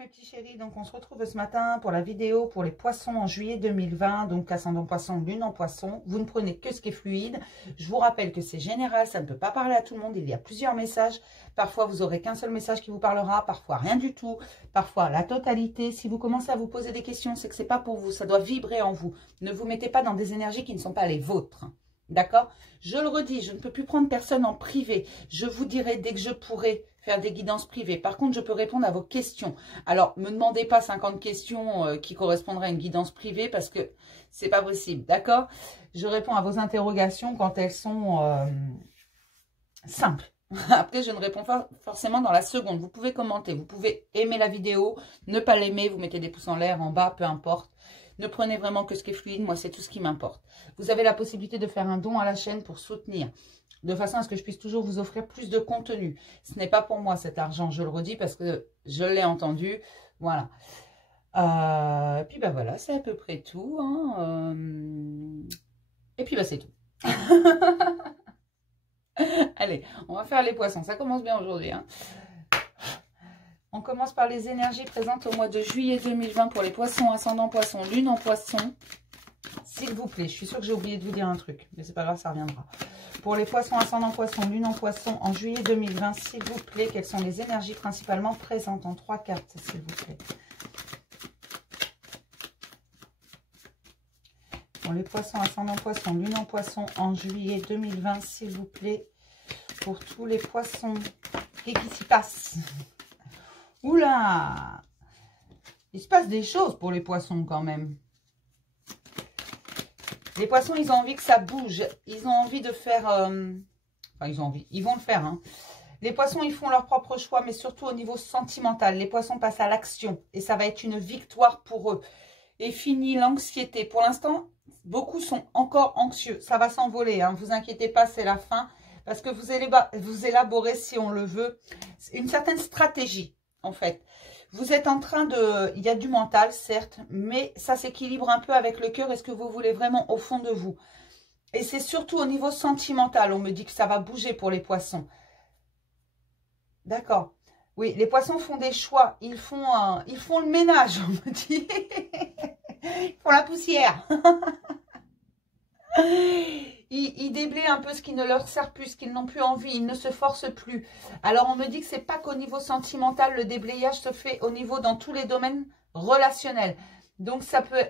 mes petits chéris, donc on se retrouve ce matin pour la vidéo pour les poissons en juillet 2020, donc ascendant poisson, lune en poisson. Vous ne prenez que ce qui est fluide. Je vous rappelle que c'est général, ça ne peut pas parler à tout le monde, il y a plusieurs messages. Parfois vous aurez qu'un seul message qui vous parlera, parfois rien du tout, parfois la totalité. Si vous commencez à vous poser des questions, c'est que c'est pas pour vous, ça doit vibrer en vous. Ne vous mettez pas dans des énergies qui ne sont pas les vôtres. D'accord? Je le redis, je ne peux plus prendre personne en privé. Je vous dirai dès que je pourrai faire des guidances privées. Par contre, je peux répondre à vos questions. Alors, ne me demandez pas 50 questions qui correspondraient à une guidance privée parce que c'est pas possible. D'accord? Je réponds à vos interrogations quand elles sont simples. Après, je ne réponds pas forcément dans la seconde. Vous pouvez commenter, vous pouvez aimer la vidéo, ne pas l'aimer, vous mettez des pouces en l'air, en bas, peu importe. Ne prenez vraiment que ce qui est fluide, moi c'est tout ce qui m'importe. Vous avez la possibilité de faire un don à la chaîne pour soutenir, de façon à ce que je puisse toujours vous offrir plus de contenu. Ce n'est pas pour moi cet argent, je le redis parce que je l'ai entendu. Voilà. Et puis ben voilà, c'est à peu près tout. Hein. Et puis ben c'est tout. Allez, on va faire les poissons. Ça commence bien aujourd'hui. Hein. On commence par les énergies présentes au mois de juillet 2020 pour les poissons, ascendant poisson, lune en poisson. S'il vous plaît, je suis sûre que j'ai oublié de vous dire un truc, mais c'est pas grave, ça reviendra. Pour les poissons, ascendant poisson, lune en poisson, en juillet 2020, s'il vous plaît, quelles sont les énergies principalement présentes en 3 cartes, s'il vous plaît. Pour les poissons, ascendant poisson, lune en poisson, en juillet 2020, s'il vous plaît, pour tous les poissons. Qu'est-ce qui s'y passe? Oula! Il se passe des choses pour les poissons quand même. Les poissons, ils ont envie que ça bouge. Ils ont envie de faire... Enfin, ils ont envie. Ils vont le faire. Hein. Les poissons, ils font leur propre choix, mais surtout au niveau sentimental. Les poissons passent à l'action. Et ça va être une victoire pour eux. Et fini l'anxiété. Pour l'instant, beaucoup sont encore anxieux. Ça va s'envoler. Hein. Vous inquiétez pas, c'est la fin. Parce que vous élaborez, si on le veut, une certaine stratégie. En fait, vous êtes en train de... Il y a du mental, certes, mais ça s'équilibre un peu avec le cœur et ce que vous voulez vraiment au fond de vous. Et c'est surtout au niveau sentimental, on me dit que ça va bouger pour les poissons. D'accord. Oui, les poissons font des choix. Ils font le ménage, on me dit. Ils font la poussière. Ils déblayent un peu ce qui ne leur sert plus, ce qu'ils n'ont plus envie, ils ne se forcent plus. Alors on me dit que c'est pas qu'au niveau sentimental, le déblayage se fait au niveau dans tous les domaines relationnels. Donc ça peut,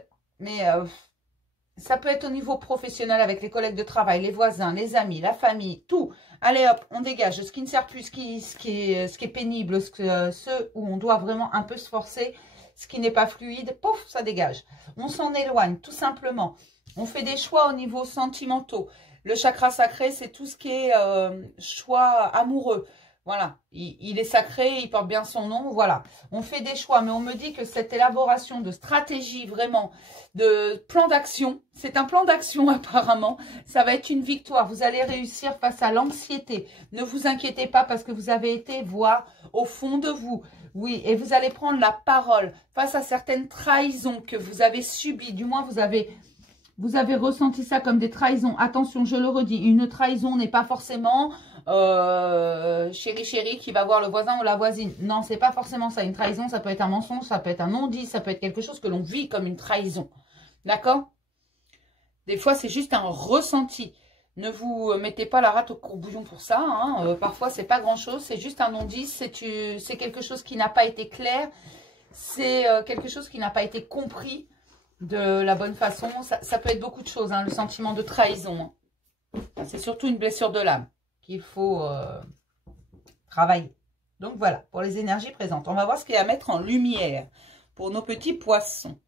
ça peut être au niveau professionnel avec les collègues de travail, les voisins, les amis, la famille, tout. Allez hop, on dégage ce qui ne sert plus, ce qui est pénible, ce où on doit vraiment un peu se forcer, ce qui n'est pas fluide, pouf, ça dégage. On s'en éloigne tout simplement. On fait des choix au niveau sentimentaux. Le chakra sacré, c'est tout ce qui est choix amoureux. Voilà, il est sacré, il porte bien son nom, voilà. On fait des choix, mais on me dit que cette élaboration de stratégie, vraiment, de plan d'action, c'est un plan d'action apparemment, ça va être une victoire. Vous allez réussir face à l'anxiété. Ne vous inquiétez pas parce que vous avez été voir au fond de vous. Oui, et vous allez prendre la parole face à certaines trahisons que vous avez subies. Du moins, vous avez ressenti ça comme des trahisons. Attention, je le redis, une trahison n'est pas forcément chéri qui va voir le voisin ou la voisine. Non, c'est pas forcément ça. Une trahison, ça peut être un mensonge, ça peut être un non-dit, ça peut être quelque chose que l'on vit comme une trahison. D'accord? Des fois, c'est juste un ressenti. Ne vous mettez pas la rate au courbouillon pour ça. Hein. Parfois, c'est pas grand-chose. C'est juste un non-dit. C'est quelque chose qui n'a pas été clair. C'est quelque chose qui n'a pas été compris de la bonne façon. Ça peut être beaucoup de choses, hein, le sentiment de trahison. C'est surtout une blessure de l'âme qu'il faut travailler. Donc voilà, pour les énergies présentes. On va voir ce qu'il y a à mettre en lumière pour nos petits poissons.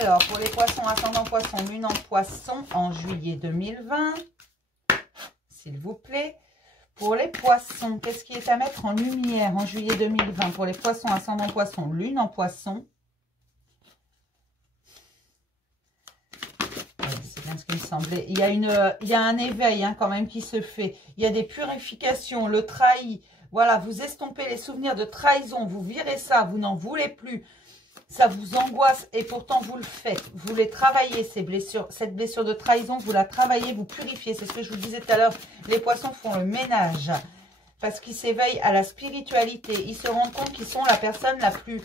Alors, pour les poissons, ascendant poisson, lune en poisson, en juillet 2020, s'il vous plaît. Pour les poissons, qu'est-ce qui est à mettre en lumière en juillet 2020 pour les poissons, ascendant poisson, lune en poisson? C'est bien ce qui me semblait. Il y a un éveil hein, quand même qui se fait. Il y a des purifications, le trahi. Voilà, vous estompez les souvenirs de trahison. Vous virez ça, vous n'en voulez plus. Ça vous angoisse et pourtant vous le faites. Vous les travaillez, ces blessures. Cette blessure de trahison, vous la travaillez, vous purifiez. C'est ce que je vous disais tout à l'heure. Les poissons font le ménage. parce qu'ils s'éveillent à la spiritualité. Ils se rendent compte qu'ils sont la personne la plus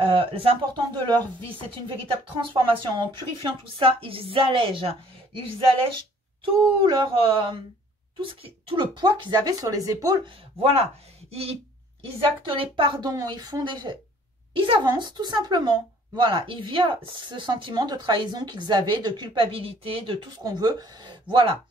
importante de leur vie. C'est une véritable transformation. En purifiant tout ça, ils allègent tout leur... tout le poids qu'ils avaient sur les épaules. Voilà. Ils actent les pardons. Ils avancent tout simplement. Voilà. Ils virent ce sentiment de trahison qu'ils avaient, de culpabilité, de tout ce qu'on veut. Voilà.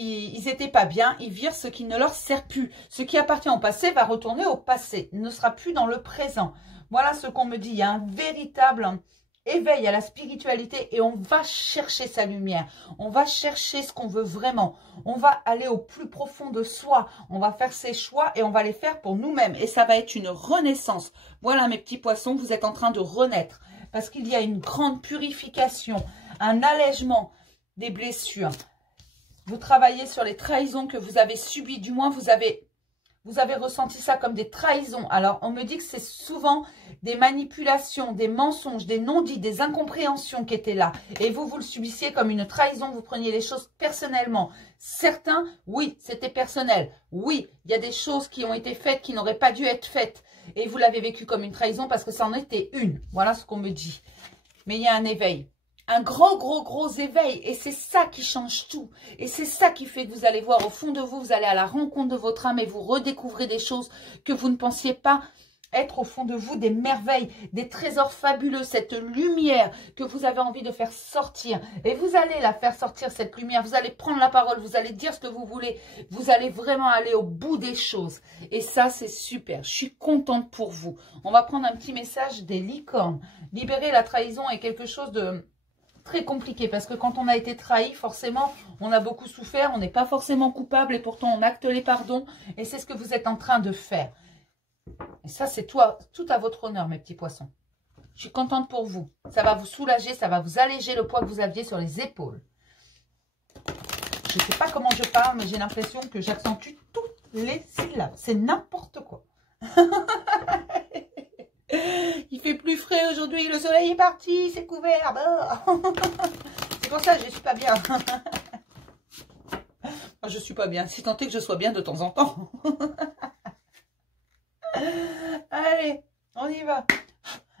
Ils n'étaient pas bien. Ils virent ce qui ne leur sert plus. Ce qui appartient au passé va retourner au passé. Il ne sera plus dans le présent. Voilà ce qu'on me dit. Il y a un véritable éveil à la spiritualité et on va chercher sa lumière. On va chercher ce qu'on veut vraiment. On va aller au plus profond de soi. On va faire ses choix et on va les faire pour nous-mêmes. Et ça va être une renaissance. Voilà mes petits poissons, vous êtes en train de renaître. Parce qu'il y a une grande purification, un allègement des blessures. Vous travaillez sur les trahisons que vous avez subies. Du moins, vous avez ressenti ça comme des trahisons. Alors, on me dit que c'est souvent des manipulations, des mensonges, des non-dits, des incompréhensions qui étaient là. Et vous le subissiez comme une trahison. Vous preniez les choses personnellement. Certains, oui, c'était personnel. Oui, il y a des choses qui ont été faites qui n'auraient pas dû être faites. Et vous l'avez vécu comme une trahison parce que ça en était une. Voilà ce qu'on me dit. Mais il y a un éveil. Un gros éveil. Et c'est ça qui change tout. Et c'est ça qui fait que vous allez voir au fond de vous, vous allez à la rencontre de votre âme et vous redécouvrez des choses que vous ne pensiez pas être au fond de vous, des merveilles, des trésors fabuleux, cette lumière que vous avez envie de faire sortir. Et vous allez la faire sortir, cette lumière. Vous allez prendre la parole, vous allez dire ce que vous voulez. Vous allez vraiment aller au bout des choses. Et ça, c'est super. Je suis contente pour vous. On va prendre un petit message des licornes. Libérer la trahison est quelque chose de très compliqué parce que quand on a été trahi, forcément, on a beaucoup souffert, on n'est pas forcément coupable et pourtant on acte les pardons et c'est ce que vous êtes en train de faire. Et ça, c'est tout à votre honneur, mes petits poissons. Je suis contente pour vous. Ça va vous soulager, ça va vous alléger le poids que vous aviez sur les épaules. Je ne sais pas comment je parle, mais j'ai l'impression que j'accentue toutes les syllabes. C'est n'importe quoi. Il fait plus frais aujourd'hui, le soleil est parti, c'est couvert. C'est pour ça que je ne suis pas bien. Je ne suis pas bien, si tant est que je sois bien de temps en temps. Allez, on y va.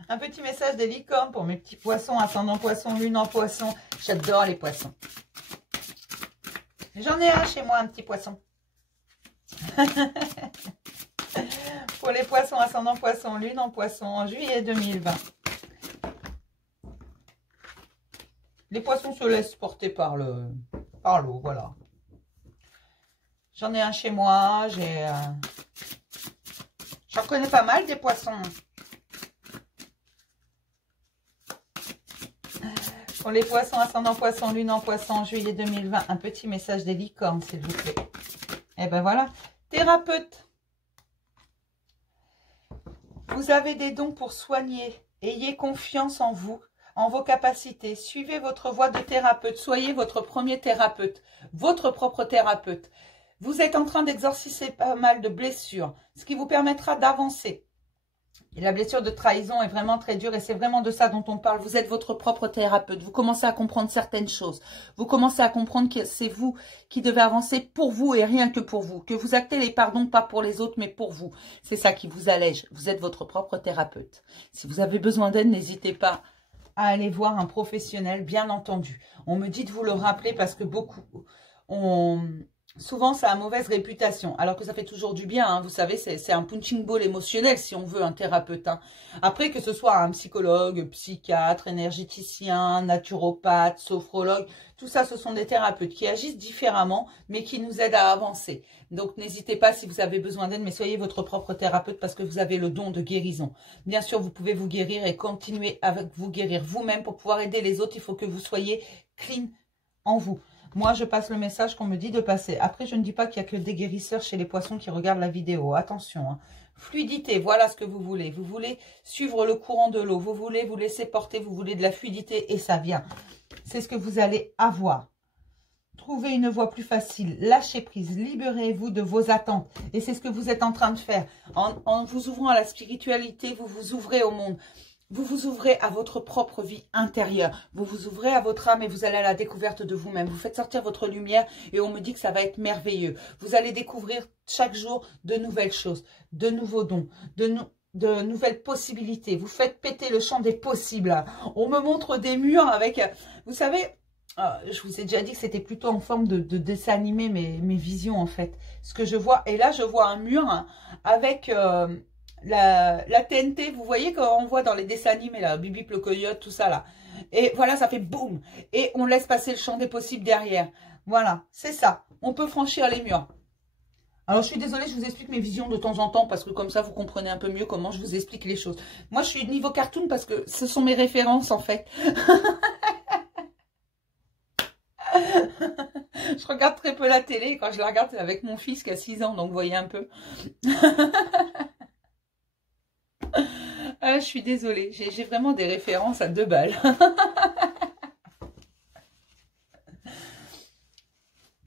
Un petit message des licornes pour mes petits poissons, ascendant poisson, lune en poisson. J'adore les poissons. J'en ai un chez moi, un petit poisson. Pour les poissons, ascendant poisson, lune en poisson, en juillet 2020. Les poissons se laissent porter par l'eau, voilà. J'en ai un chez moi, j'en connais pas mal des poissons. Pour les poissons, ascendant poisson, lune en poisson, juillet 2020, un petit message des licornes, s'il vous plaît. Et ben voilà, thérapeute. Vous avez des dons pour soigner. Ayez confiance en vous, en vos capacités. Suivez votre voie de thérapeute. Soyez votre premier thérapeute, votre propre thérapeute. Vous êtes en train d'exorciser pas mal de blessures, ce qui vous permettra d'avancer. Et la blessure de trahison est vraiment très dure et c'est vraiment de ça dont on parle. Vous êtes votre propre thérapeute. Vous commencez à comprendre certaines choses. Vous commencez à comprendre que c'est vous qui devez avancer pour vous et rien que pour vous. Que vous actez les pardons pas pour les autres mais pour vous. C'est ça qui vous allège. Vous êtes votre propre thérapeute. Si vous avez besoin d'aide, n'hésitez pas à aller voir un professionnel, bien entendu. On me dit de vous le rappeler parce que souvent, ça a mauvaise réputation, alors que ça fait toujours du bien. Hein. Vous savez, c'est un punching ball émotionnel, si on veut, un thérapeute. Hein. Après, que ce soit un psychologue, psychiatre, énergéticien, naturopathe, sophrologue, tout ça, ce sont des thérapeutes qui agissent différemment, mais qui nous aident à avancer. Donc, n'hésitez pas si vous avez besoin d'aide, mais soyez votre propre thérapeute parce que vous avez le don de guérison. Bien sûr, vous pouvez vous guérir et continuer à vous guérir vous-même pour pouvoir aider les autres. Il faut que vous soyez clean en vous. Moi, je passe le message qu'on me dit de passer. Après, je ne dis pas qu'il n'y a que des guérisseurs chez les poissons qui regardent la vidéo. Attention, hein. Fluidité, voilà ce que vous voulez. Vous voulez suivre le courant de l'eau. Vous voulez vous laisser porter. Vous voulez de la fluidité et ça vient. C'est ce que vous allez avoir. Trouvez une voie plus facile. Lâchez prise. Libérez-vous de vos attentes. Et c'est ce que vous êtes en train de faire. En vous ouvrant à la spiritualité, vous vous ouvrez au monde. vous vous ouvrez à votre propre vie intérieure. Vous vous ouvrez à votre âme et vous allez à la découverte de vous-même. Vous faites sortir votre lumière et on me dit que ça va être merveilleux. Vous allez découvrir chaque jour de nouvelles choses, de nouveaux dons, de nouvelles possibilités. Vous faites péter le champ des possibles. On me montre des murs avec, vous savez, je vous ai déjà dit que c'était plutôt en forme de dessin animé, mes visions en fait. Ce que je vois, et là je vois un mur avec la TNT, vous voyez quand on voit dans les dessins animés, là, Bibi le coyote, tout ça là. Et voilà, ça fait boum. Et on laisse passer le champ des possibles derrière. Voilà, c'est ça. On peut franchir les murs. Alors, je suis désolée, je vous explique mes visions de temps en temps parce que comme ça, vous comprenez un peu mieux comment je vous explique les choses. Moi, je suis niveau cartoon parce que ce sont mes références, en fait. Je regarde très peu la télé. Quand je la regarde, c'est avec mon fils qui a 6 ans, donc vous voyez un peu. Je suis désolée, j'ai vraiment des références à 2 balles.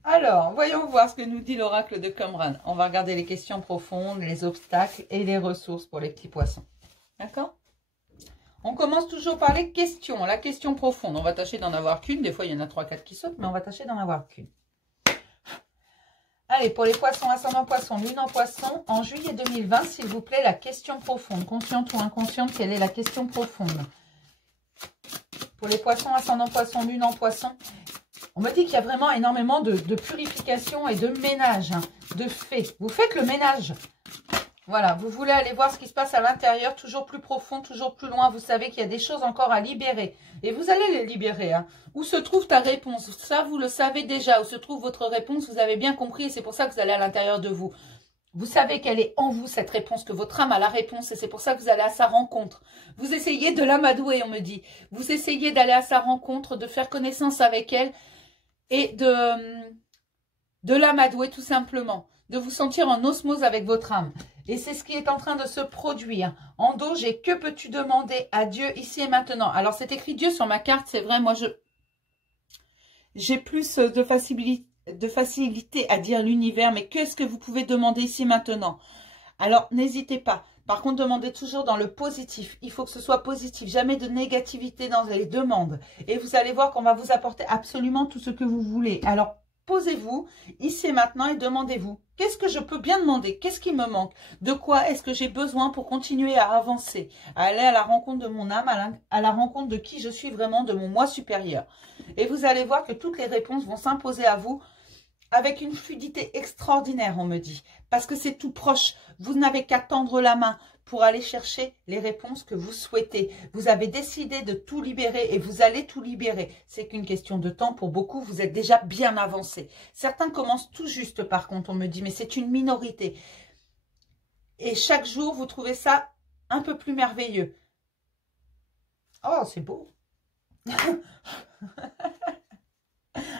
Alors, voyons voir ce que nous dit l'oracle de Qumran. On va regarder les questions profondes, les obstacles et les ressources pour les petits poissons. D'accord? On commence toujours par les questions. La question profonde, on va tâcher d'en avoir qu'une. Des fois, il y en a 3-4 qui sautent, mais on va tâcher d'en avoir qu'une. Allez, pour les poissons, ascendant poisson, lune en poisson, en juillet 2020, s'il vous plaît, la question profonde. Consciente ou inconsciente, quelle est la question profonde? Pour les poissons, ascendant poisson, lune en poisson, on me dit qu'il y a vraiment énormément de purification et de ménage, hein, de fait. Vous faites le ménage. Voilà, vous voulez aller voir ce qui se passe à l'intérieur, toujours plus profond, toujours plus loin. Vous savez qu'il y a des choses encore à libérer. Et vous allez les libérer. Hein. Où se trouve ta réponse? Ça, vous le savez déjà. Où se trouve votre réponse? Vous avez bien compris et c'est pour ça que vous allez à l'intérieur de vous. Vous savez qu'elle est en vous, cette réponse, que votre âme a la réponse et c'est pour ça que vous allez à sa rencontre. Vous essayez de l'amadouer, on me dit. Vous essayez d'aller à sa rencontre, de faire connaissance avec elle et de l'amadouer tout simplement. De vous sentir en osmose avec votre âme. Et c'est ce qui est en train de se produire. En dos, j'ai que peux-tu demander à Dieu ici et maintenant. Alors, c'est écrit Dieu sur ma carte, c'est vrai. Moi, j'ai plus de facilité à dire l'univers. Mais qu'est-ce que vous pouvez demander ici et maintenant? Alors, n'hésitez pas. Par contre, demandez toujours dans le positif. Il faut que ce soit positif. Jamais de négativité dans les demandes. Et vous allez voir qu'on va vous apporter absolument tout ce que vous voulez. Alors, posez-vous ici et maintenant et demandez-vous. Qu'est-ce que je peux bien demander? Qu'est-ce qui me manque? De quoi est-ce que j'ai besoin pour continuer à avancer? À aller à la rencontre de mon âme, à la rencontre de qui je suis vraiment, de mon moi supérieur. Et vous allez voir que toutes les réponses vont s'imposer à vous avec une fluidité extraordinaire, on me dit. Parce que c'est tout proche. Vous n'avez qu'à tendre la main pour aller chercher les réponses que vous souhaitez. Vous avez décidé de tout libérer et vous allez tout libérer. C'est qu'une question de temps. Pour beaucoup, vous êtes déjà bien avancé. Certains commencent tout juste, par contre, on me dit, mais c'est une minorité. Et chaque jour, vous trouvez ça un peu plus merveilleux. Oh, c'est beau.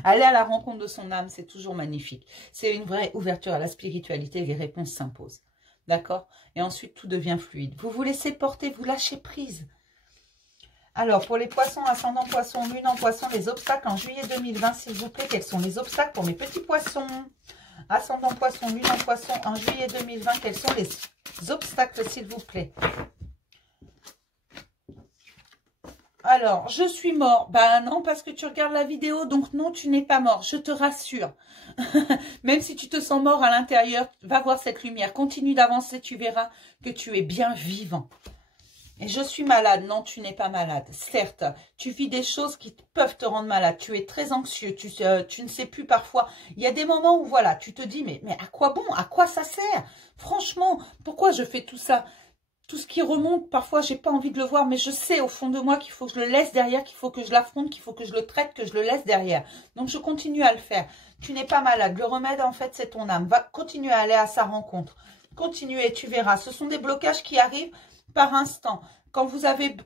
Aller à la rencontre de son âme, c'est toujours magnifique. C'est une vraie ouverture à la spiritualité et les réponses s'imposent. D'accord? Et ensuite, tout devient fluide. Vous vous laissez porter, vous lâchez prise. Alors, pour les poissons, ascendant poisson, lune en poisson, les obstacles en juillet 2020, s'il vous plaît, quels sont les obstacles pour mes petits poissons? Ascendant poisson, lune en poisson, en juillet 2020, quels sont les obstacles, s'il vous plaît? Alors, je suis mort. Ben non, parce que tu regardes la vidéo, donc non, tu n'es pas mort, je te rassure. Même si tu te sens mort à l'intérieur, va voir cette lumière. Continue d'avancer, tu verras que tu es bien vivant. Et je suis malade. Non, tu n'es pas malade. Certes, tu vis des choses qui peuvent te rendre malade. Tu es très anxieux. Tu ne sais plus parfois. Il y a des moments où, voilà, tu te dis, mais à quoi bon? À quoi ça sert? Franchement, pourquoi je fais tout ça? Tout ce qui remonte, parfois, j'ai pas envie de le voir, mais je sais au fond de moi qu'il faut que je le laisse derrière, qu'il faut que je l'affronte, qu'il faut que je le traite, que je le laisse derrière. Donc, je continue à le faire. Tu n'es pas malade. Le remède, en fait, c'est ton âme. Va continuer à aller à sa rencontre. Continue et tu verras. Ce sont des blocages qui arrivent par instant. Quand vous avez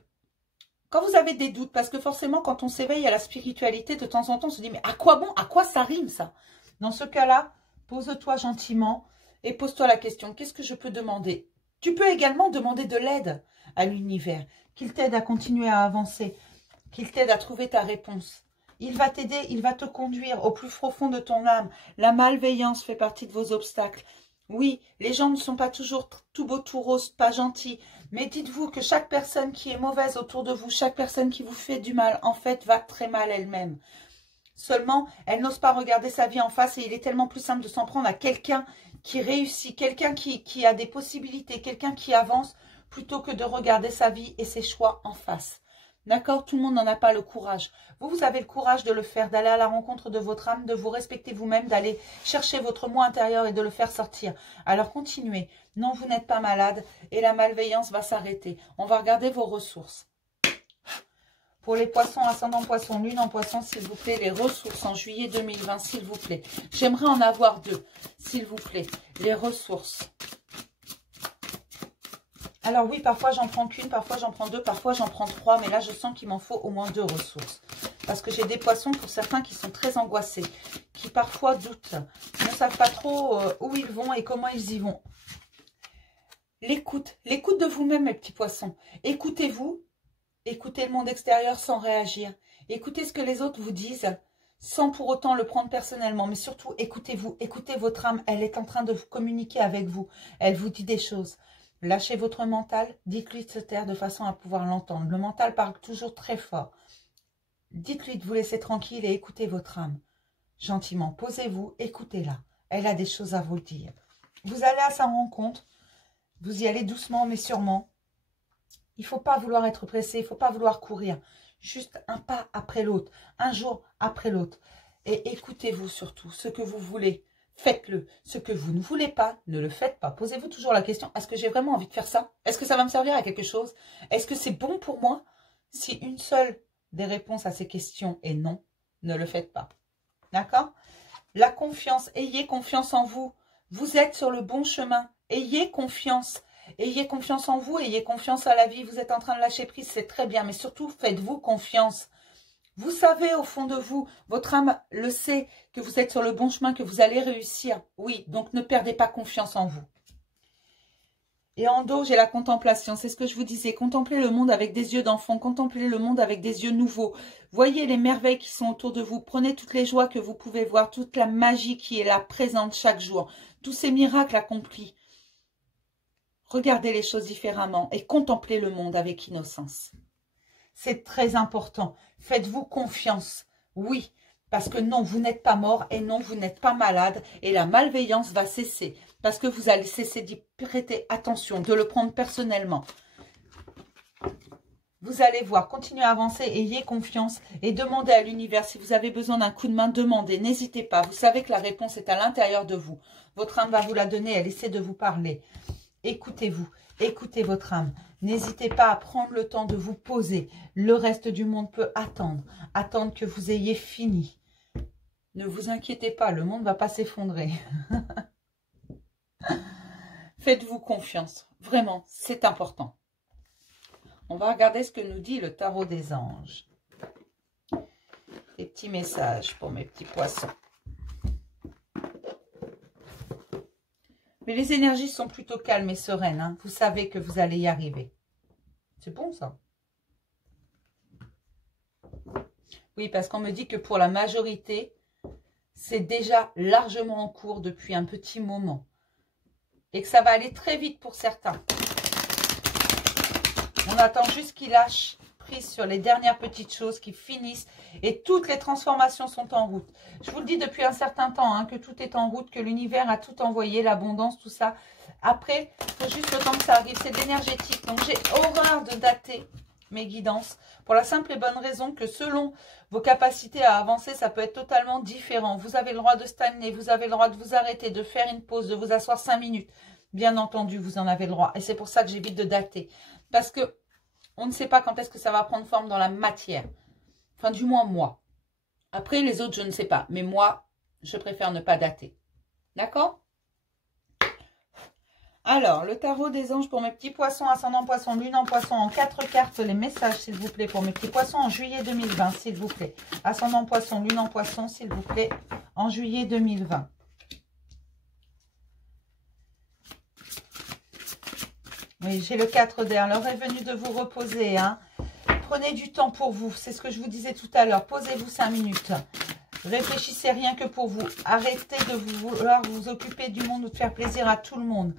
des doutes, parce que forcément, quand on s'éveille à la spiritualité, de temps en temps, on se dit, mais à quoi bon? À quoi ça rime, ça? Dans ce cas-là, pose-toi gentiment et pose-toi la question, qu'est-ce que je peux demander? Tu peux également demander de l'aide à l'univers, qu'il t'aide à continuer à avancer, qu'il t'aide à trouver ta réponse. Il va t'aider, il va te conduire au plus profond de ton âme. La malveillance fait partie de vos obstacles. Oui, les gens ne sont pas toujours tout beau, tout rose, pas gentils. Mais dites-vous que chaque personne qui est mauvaise autour de vous, chaque personne qui vous fait du mal, en fait, va très mal elle-même. Seulement, elle n'ose pas regarder sa vie en face et il est tellement plus simple de s'en prendre à quelqu'un qui réussit, quelqu'un qui a des possibilités, quelqu'un qui avance, plutôt que de regarder sa vie et ses choix en face. D'accord? Tout le monde n'en a pas le courage. Vous, vous avez le courage de le faire, d'aller à la rencontre de votre âme, de vous respecter vous-même, d'aller chercher votre moi intérieur et de le faire sortir. Alors continuez. Non, vous n'êtes pas malade et la malveillance va s'arrêter. On va regarder vos ressources. Pour les poissons, ascendant poisson, lune en poisson, s'il vous plaît, les ressources en juillet 2020, s'il vous plaît. J'aimerais en avoir 2, s'il vous plaît. Les ressources. Alors oui, parfois j'en prends qu'une, parfois j'en prends 2, parfois j'en prends 3, mais là je sens qu'il m'en faut au moins 2 ressources. Parce que j'ai des poissons pour certains qui sont très angoissés, qui parfois doutent, ne savent pas trop où ils vont et comment ils y vont. L'écoute de vous-même mes petits poissons. Écoutez-vous, écoutez le monde extérieur sans réagir. Écoutez ce que les autres vous disent sans pour autant le prendre personnellement. Mais surtout, écoutez-vous, écoutez votre âme, elle est en train de communiquer avec vous. Elle vous dit des choses. Lâchez votre mental, dites-lui de se taire de façon à pouvoir l'entendre. Le mental parle toujours très fort. Dites-lui de vous laisser tranquille et écoutez votre âme. Gentiment, posez-vous, écoutez-la. Elle a des choses à vous dire. Vous allez à sa rencontre, vous y allez doucement mais sûrement. Il ne faut pas vouloir être pressé, il ne faut pas vouloir courir. Juste un pas après l'autre, un jour après l'autre. Et écoutez-vous surtout, ce que vous voulez. Faites-le. Ce que vous ne voulez pas, ne le faites pas. Posez-vous toujours la question, est-ce que j'ai vraiment envie de faire ça? Est-ce que ça va me servir à quelque chose? Est-ce que c'est bon pour moi? Si une seule des réponses à ces questions est non, ne le faites pas. D'accord? La confiance, ayez confiance en vous. Vous êtes sur le bon chemin. Ayez confiance. Ayez confiance en vous, ayez confiance à la vie. Vous êtes en train de lâcher prise, c'est très bien. Mais surtout, faites-vous confiance. Vous savez au fond de vous, votre âme le sait, que vous êtes sur le bon chemin, que vous allez réussir. Oui, donc ne perdez pas confiance en vous. Et en dos, j'ai la contemplation. C'est ce que je vous disais. Contemplez le monde avec des yeux d'enfant. Contemplez le monde avec des yeux nouveaux. Voyez les merveilles qui sont autour de vous. Prenez toutes les joies que vous pouvez voir. Toute la magie qui est là, présente chaque jour. Tous ces miracles accomplis. Regardez les choses différemment et contemplez le monde avec innocence. C'est très important. Faites-vous confiance. Oui, parce que non, vous n'êtes pas mort et non, vous n'êtes pas malade et la malveillance va cesser. Parce que vous allez cesser d'y prêter attention, de le prendre personnellement. Vous allez voir, continuez à avancer, ayez confiance et demandez à l'univers. Si vous avez besoin d'un coup de main, demandez, n'hésitez pas. Vous savez que la réponse est à l'intérieur de vous. Votre âme va vous la donner, elle essaie de vous parler. Écoutez-vous, écoutez votre âme. N'hésitez pas à prendre le temps de vous poser. Le reste du monde peut attendre. Attendre que vous ayez fini. Ne vous inquiétez pas, le monde ne va pas s'effondrer. Faites-vous confiance. Vraiment, c'est important. On va regarder ce que nous dit le tarot des anges. Des petits messages pour mes petits poissons. Mais les énergies sont plutôt calmes et sereines. Hein. Vous savez que vous allez y arriver. C'est bon, ça? Oui, parce qu'on me dit que pour la majorité, c'est déjà largement en cours depuis un petit moment. Et que ça va aller très vite pour certains. On attend juste qu'ils lâchent prise sur les dernières petites choses, qui finissent. Et toutes les transformations sont en route. Je vous le dis depuis un certain temps, hein, que tout est en route, que l'univers a tout envoyé, l'abondance, tout ça. Après, il faut juste le temps que ça arrive. C'est de l'énergétique. Donc, j'ai horreur de dater mes guidances. Pour la simple et bonne raison que selon vos capacités à avancer, ça peut être totalement différent. Vous avez le droit de stagner, vous avez le droit de vous arrêter, de faire une pause, de vous asseoir 5 minutes. Bien entendu, vous en avez le droit. Et c'est pour ça que j'évite de dater. Parce que on ne sait pas quand est-ce que ça va prendre forme dans la matière. Enfin, du moins, moi. Après, les autres, je ne sais pas. Mais moi, je préfère ne pas dater. D'accord? Alors, le tarot des anges pour mes petits poissons, ascendant poisson, lune en poisson, en 4 cartes, les messages, s'il vous plaît, pour mes petits poissons en juillet 2020, s'il vous plaît. Ascendant poisson, lune en poisson, s'il vous plaît, en juillet 2020. Oui, j'ai le 4 d'air. L'heure est venue de vous reposer. Hein. Prenez du temps pour vous. C'est ce que je vous disais tout à l'heure. Posez-vous 5 minutes. Réfléchissez rien que pour vous. Arrêtez de vouloir vous occuper du monde ou de faire plaisir à tout le monde.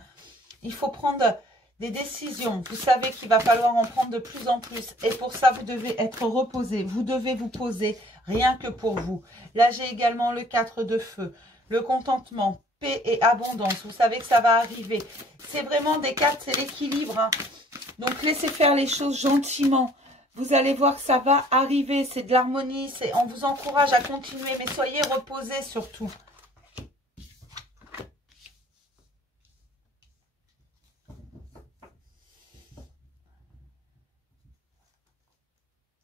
Il faut prendre des décisions. Vous savez qu'il va falloir en prendre de plus en plus. Et pour ça, vous devez être reposé. Vous devez vous poser rien que pour vous. Là, j'ai également le 4 de feu. Le contentement, paix et abondance. Vous savez que ça va arriver. C'est vraiment des cartes, c'est l'équilibre. Hein. Donc, laissez faire les choses gentiment. Vous allez voir que ça va arriver. C'est de l'harmonie. On vous encourage à continuer. Mais soyez reposés surtout.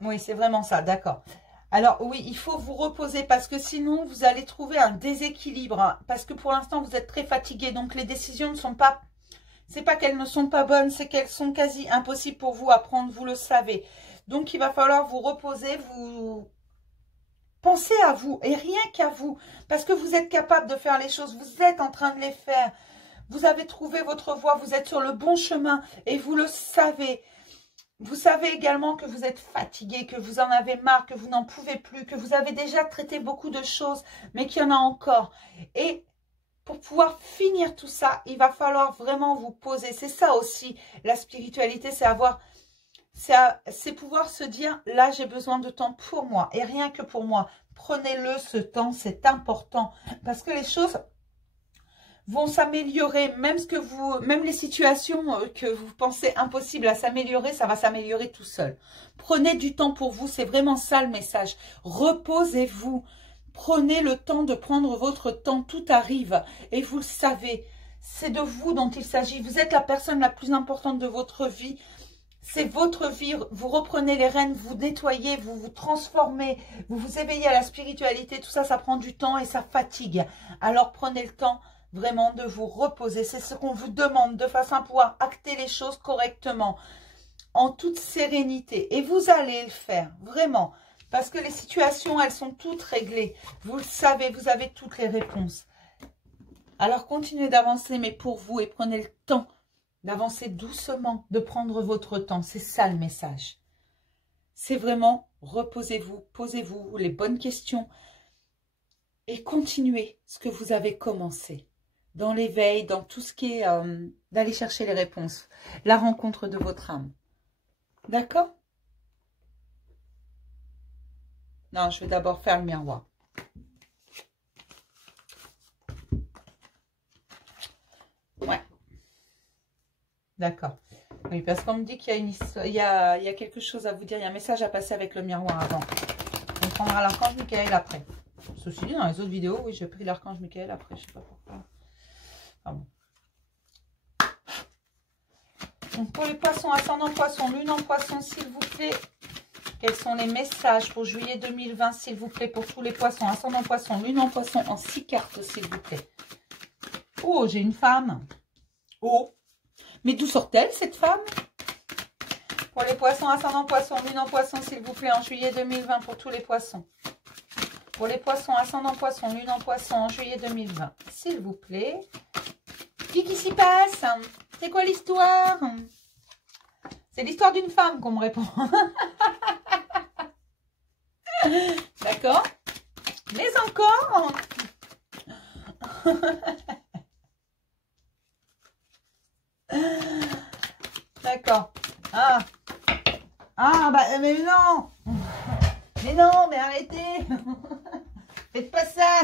Oui, c'est vraiment ça. D'accord. Alors, oui, il faut vous reposer parce que sinon, vous allez trouver un déséquilibre. Hein, parce que pour l'instant, vous êtes très fatigué. Donc, les décisions ne sont pas... C'est pas qu'elles ne sont pas bonnes, c'est qu'elles sont quasi impossibles pour vous à prendre. Vous le savez. Donc, il va falloir vous reposer, vous pensez à vous et rien qu'à vous. Parce que vous êtes capable de faire les choses. Vous êtes en train de les faire. Vous avez trouvé votre voie. Vous êtes sur le bon chemin et vous le savez. Vous savez également que vous êtes fatigué, que vous en avez marre, que vous n'en pouvez plus, que vous avez déjà traité beaucoup de choses, mais qu'il y en a encore. Et pour pouvoir finir tout ça, il va falloir vraiment vous poser. C'est ça aussi, la spiritualité, c'est pouvoir se dire, là j'ai besoin de temps pour moi et rien que pour moi. Prenez-le ce temps, c'est important parce que les choses vont s'améliorer, même les situations que vous pensez impossibles à s'améliorer, ça va s'améliorer tout seul. Prenez du temps pour vous, c'est vraiment ça le message. Reposez-vous, prenez le temps de prendre votre temps, tout arrive et vous le savez. C'est de vous dont il s'agit, vous êtes la personne la plus importante de votre vie. C'est votre vie, vous reprenez les rênes, vous nettoyez, vous vous transformez, vous vous éveillez à la spiritualité, tout ça, ça prend du temps et ça fatigue. Alors prenez le temps vraiment de vous reposer. C'est ce qu'on vous demande de façon à pouvoir acter les choses correctement, en toute sérénité. Et vous allez le faire, vraiment. Parce que les situations, elles sont toutes réglées. Vous le savez, vous avez toutes les réponses. Alors continuez d'avancer, mais pour vous, et prenez le temps d'avancer doucement, de prendre votre temps. C'est ça le message. C'est vraiment, reposez-vous, posez-vous les bonnes questions et continuez ce que vous avez commencé. Dans l'éveil, dans tout ce qui est d'aller chercher les réponses. La rencontre de votre âme. D'accord? Non, je vais d'abord faire le miroir. Ouais. D'accord. Oui, parce qu'on me dit qu'il y a une histoire, il y a quelque chose à vous dire. Il y a un message à passer avec le miroir avant. On prendra l'archange Michael après. Ceci dit, dans les autres vidéos, oui, j'ai pris l'archange Michael après. Je ne sais pas pourquoi. Ah bon. Donc pour les poissons, ascendant poisson, lune en poisson, s'il vous plaît, quels sont les messages pour juillet 2020, s'il vous plaît, pour tous les poissons, ascendant poisson, lune en poisson, en 6 cartes, s'il vous plaît. Oh, j'ai une femme. Oh, mais d'où sort-elle, cette femme? Pour les poissons, ascendant poisson, lune en poisson, s'il vous plaît, en juillet 2020, pour tous les poissons. Pour les poissons, ascendant poisson, lune en poisson, en juillet 2020, s'il vous plaît. Qu'est-ce qui s'y passe? C'est quoi l'histoire? C'est l'histoire d'une femme qu'on me répond. D'accord? Mais encore? D'accord. Ah. Ah, bah, mais non. Mais non, mais arrêtez. Faites pas ça.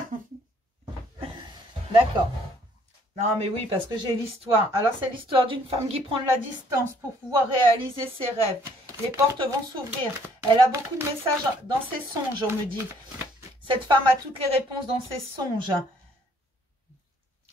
D'accord. Non, mais oui, parce que j'ai l'histoire. Alors, c'est l'histoire d'une femme qui prend de la distance pour pouvoir réaliser ses rêves. Les portes vont s'ouvrir. Elle a beaucoup de messages dans ses songes, on me dit. Cette femme a toutes les réponses dans ses songes.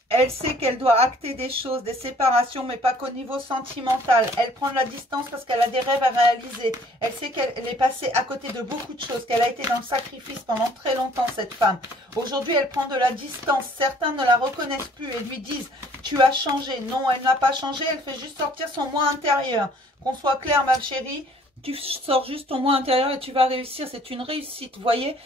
Elle sait qu'elle doit acter des choses, des séparations, mais pas qu'au niveau sentimental. Elle prend de la distance parce qu'elle a des rêves à réaliser. Elle sait qu'elle est passée à côté de beaucoup de choses, qu'elle a été dans le sacrifice pendant très longtemps, cette femme. Aujourd'hui, elle prend de la distance. Certains ne la reconnaissent plus et lui disent « Tu as changé ». Non, elle n'a pas changé, elle fait juste sortir son moi intérieur. Qu'on soit clair, ma chérie, tu sors juste ton moi intérieur et tu vas réussir. C'est une réussite, vous voyez.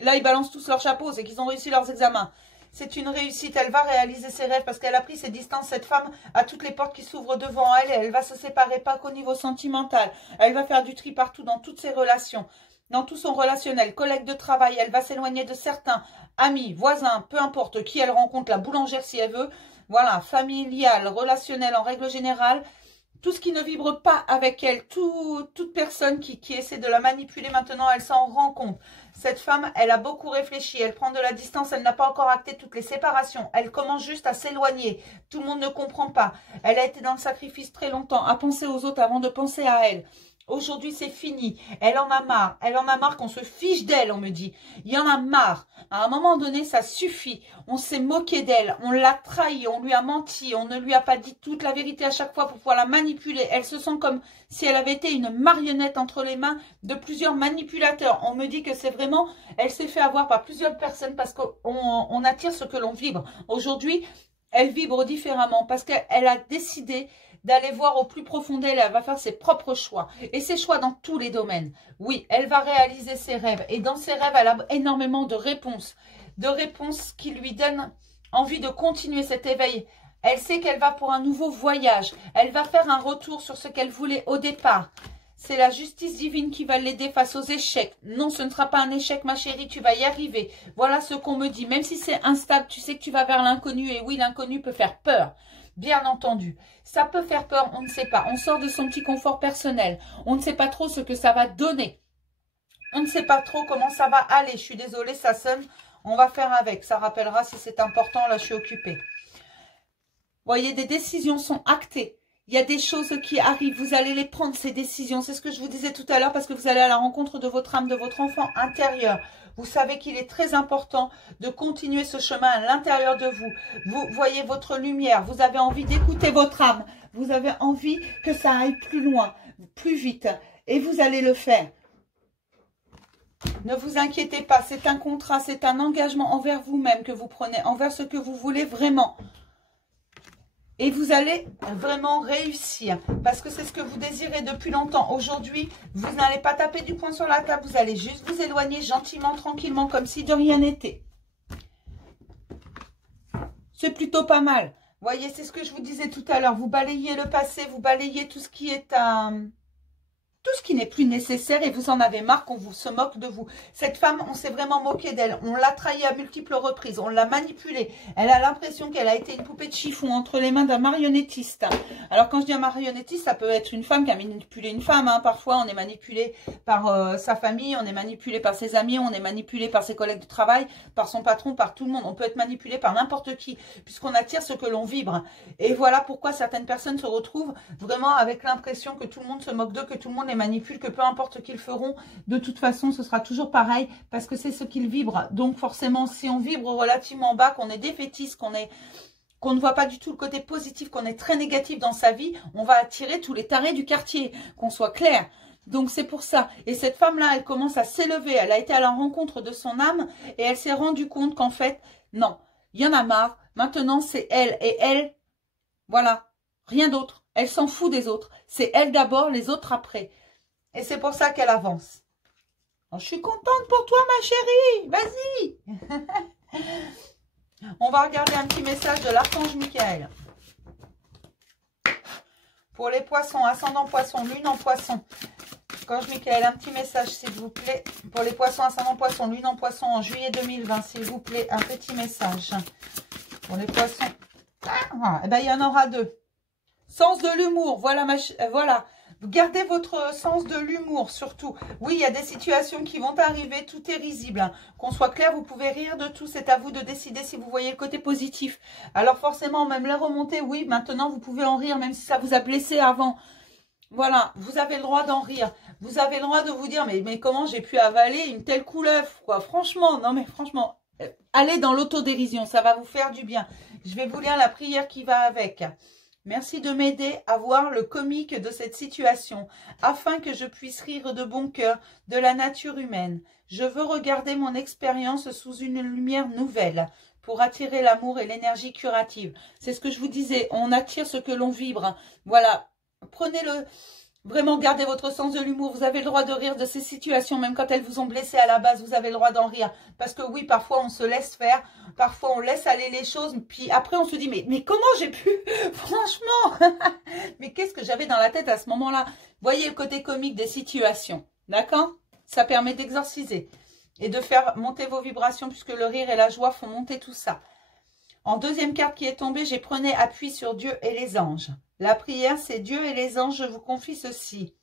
Là, ils balancent tous leur chapeau, c'est qu'ils ont réussi leurs examens. C'est une réussite, elle va réaliser ses rêves parce qu'elle a pris ses distances. Cette femme a toutes les portes qui s'ouvrent devant elle et elle va se séparer, pas qu'au niveau sentimental. Elle va faire du tri partout dans toutes ses relations. dans tout son relationnel, collègue de travail, elle va s'éloigner de certains amis, voisins, peu importe qui elle rencontre, la boulangère si elle veut, voilà, familial, relationnel en règle générale, tout ce qui ne vibre pas avec elle, toute personne qui essaie de la manipuler maintenant, elle s'en rend compte. Cette femme, elle a beaucoup réfléchi, elle prend de la distance, elle n'a pas encore acté toutes les séparations. Elle commence juste à s'éloigner, tout le monde ne comprend pas. Elle a été dans le sacrifice très longtemps, à penser aux autres avant de penser à elle. Aujourd'hui, c'est fini. Elle en a marre qu'on se fiche d'elle, on me dit. Il y en a marre. À un moment donné, ça suffit. On s'est moqué d'elle, on l'a trahi, on lui a menti, on ne lui a pas dit toute la vérité à chaque fois pour pouvoir la manipuler. Elle se sent comme si elle avait été une marionnette entre les mains de plusieurs manipulateurs. On me dit que c'est vraiment, elle s'est fait avoir par plusieurs personnes parce qu'on attire ce que l'on vibre. Aujourd'hui, elle vibre différemment parce qu'elle a décidé d'aller voir au plus profond d'elle, elle va faire ses propres choix. Et ses choix dans tous les domaines. Oui, elle va réaliser ses rêves. Et dans ses rêves, elle a énormément de réponses. De réponses qui lui donnent envie de continuer cet éveil. Elle sait qu'elle va pour un nouveau voyage. Elle va faire un retour sur ce qu'elle voulait au départ. C'est la justice divine qui va l'aider face aux échecs. Non, ce ne sera pas un échec, ma chérie, tu vas y arriver. Voilà ce qu'on me dit. Même si c'est instable, tu sais que tu vas vers l'inconnu. Et oui, l'inconnu peut faire peur. Bien entendu, ça peut faire peur, on ne sait pas. On sort de son petit confort personnel. On ne sait pas trop ce que ça va donner. On ne sait pas trop comment ça va aller. Je suis désolée, ça sonne. On va faire avec. Ça rappellera si c'est important. Là, je suis occupée. Vous voyez, des décisions sont actées. Il y a des choses qui arrivent. Vous allez les prendre, ces décisions. C'est ce que je vous disais tout à l'heure parce que vous allez à la rencontre de votre âme, de votre enfant intérieur. Vous savez qu'il est très important de continuer ce chemin à l'intérieur de vous. Vous voyez votre lumière. Vous avez envie d'écouter votre âme. Vous avez envie que ça aille plus loin, plus vite. Et vous allez le faire. Ne vous inquiétez pas. C'est un contrat, c'est un engagement envers vous-même que vous prenez, envers ce que vous voulez vraiment. Et vous allez vraiment réussir. Parce que c'est ce que vous désirez depuis longtemps. Aujourd'hui, vous n'allez pas taper du poing sur la table. Vous allez juste vous éloigner gentiment, tranquillement, comme si de rien n'était. C'est plutôt pas mal. Vous voyez, c'est ce que je vous disais tout à l'heure. Vous balayez le passé, vous balayez tout ce qui est tout ce qui n'est plus nécessaire et vous en avez marre qu'on se moque de vous. Cette femme, on s'est vraiment moqué d'elle. On l'a trahie à multiples reprises. On l'a manipulée. Elle a l'impression qu'elle a été une poupée de chiffon entre les mains d'un marionnettiste. Alors, quand je dis un marionnettiste, ça peut être une femme qui a manipulé une femme. Hein. Parfois, on est manipulé par sa famille, on est manipulé par ses amis, on est manipulé par ses collègues de travail, par son patron, par tout le monde. On peut être manipulé par n'importe qui, puisqu'on attire ce que l'on vibre. Et voilà pourquoi certaines personnes se retrouvent vraiment avec l'impression que tout le monde se moque d'eux, que tout le monde manipule, que peu importe qu'ils feront, de toute façon ce sera toujours pareil parce que c'est ce qu'ils vibrent. Donc forcément si on vibre relativement bas, qu'on est défaitiste, qu'on ne voit pas du tout le côté positif, qu'on est très négatif dans sa vie, on va attirer tous les tarés du quartier, qu'on soit clair. Donc c'est pour ça. Et cette femme-là, elle commence à s'élever, elle a été à la rencontre de son âme et elle s'est rendue compte qu'en fait, non, il y en a marre, maintenant c'est elle et elle, voilà, rien d'autre. Elle s'en fout des autres. C'est elle d'abord, les autres après. Et c'est pour ça qu'elle avance. Alors, je suis contente pour toi, ma chérie. Vas-y. On va regarder un petit message de l'archange Michael. Pour les poissons, ascendant poisson, lune en poisson. Archange Michael, un petit message, s'il vous plaît. Pour les poissons, ascendant poisson, lune en poisson, en juillet 2020, s'il vous plaît. Un petit message. Pour les poissons. Ah, eh ben, il y en aura deux. Sens de l'humour. Voilà, voilà. Gardez votre sens de l'humour, surtout. Oui, il y a des situations qui vont arriver, tout est risible. Hein. Qu'on soit clair, vous pouvez rire de tout. C'est à vous de décider si vous voyez le côté positif. Alors forcément, même les remontées, oui, maintenant, vous pouvez en rire, même si ça vous a blessé avant. Voilà, vous avez le droit d'en rire. Vous avez le droit de vous dire, mais comment j'ai pu avaler une telle couleuvre, quoi. Franchement, non mais franchement, allez dans l'autodérision, ça va vous faire du bien. Je vais vous lire la prière qui va avec. Merci de m'aider à voir le comique de cette situation, afin que je puisse rire de bon cœur de la nature humaine. Je veux regarder mon expérience sous une lumière nouvelle, pour attirer l'amour et l'énergie curative. C'est ce que je vous disais, on attire ce que l'on vibre. Voilà, prenez-le, vraiment gardez votre sens de l'humour. Vous avez le droit de rire de ces situations, même quand elles vous ont blessé à la base, vous avez le droit d'en rire. Parce que oui, parfois on se laisse faire, parfois on laisse aller les choses, puis après on se dit, mais comment j'ai pu, franchement, mais qu'est-ce que j'avais dans la tête à ce moment-là? Voyez le côté comique des situations, d'accord? Ça permet d'exorciser et de faire monter vos vibrations puisque le rire et la joie font monter tout ça. En deuxième carte qui est tombée, j'ai prenez appui sur Dieu et les anges. La prière, c'est Dieu et les anges, je vous confie ceci.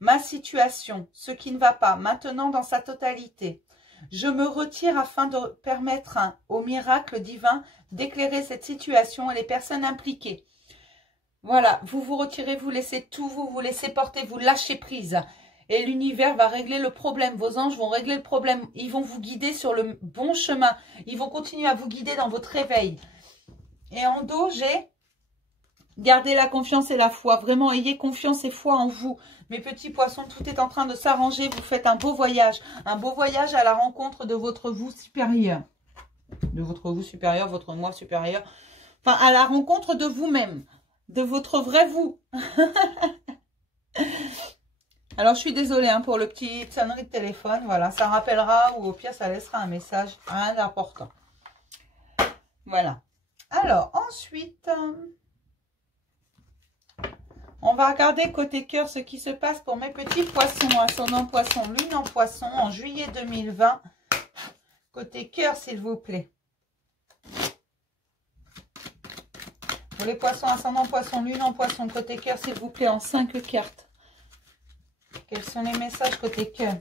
Ma situation, ce qui ne va pas, maintenant dans sa totalité. Je me retire afin de permettre au miracle divin d'éclairer cette situation et les personnes impliquées. Voilà, vous vous retirez, vous laissez tout, vous laissez porter, vous lâchez prise. Et l'univers va régler le problème. Vos anges vont régler le problème. Ils vont vous guider sur le bon chemin. Ils vont continuer à vous guider dans votre réveil. Et en dos, j'ai gardé la confiance et la foi. Vraiment, ayez confiance et foi en vous. Mes petits poissons, tout est en train de s'arranger. Vous faites un beau voyage. Un beau voyage à la rencontre de votre vous supérieur. De votre vous supérieur, votre moi supérieur. Enfin, à la rencontre de vous-même. De votre vrai vous. Alors, je suis désolée hein, pour le petit sonnerie de téléphone. Voilà, ça rappellera ou au pire, ça laissera un message. Rien d'important. Voilà. Alors, ensuite, on va regarder côté cœur ce qui se passe pour mes petits poissons. Ascendant poisson, lune en poisson en juillet 2020. Côté cœur, s'il vous plaît. Pour les poissons, ascendant poisson, lune en poisson. Côté cœur, s'il vous plaît, en 5 cartes. Quels sont les messages côté cœur?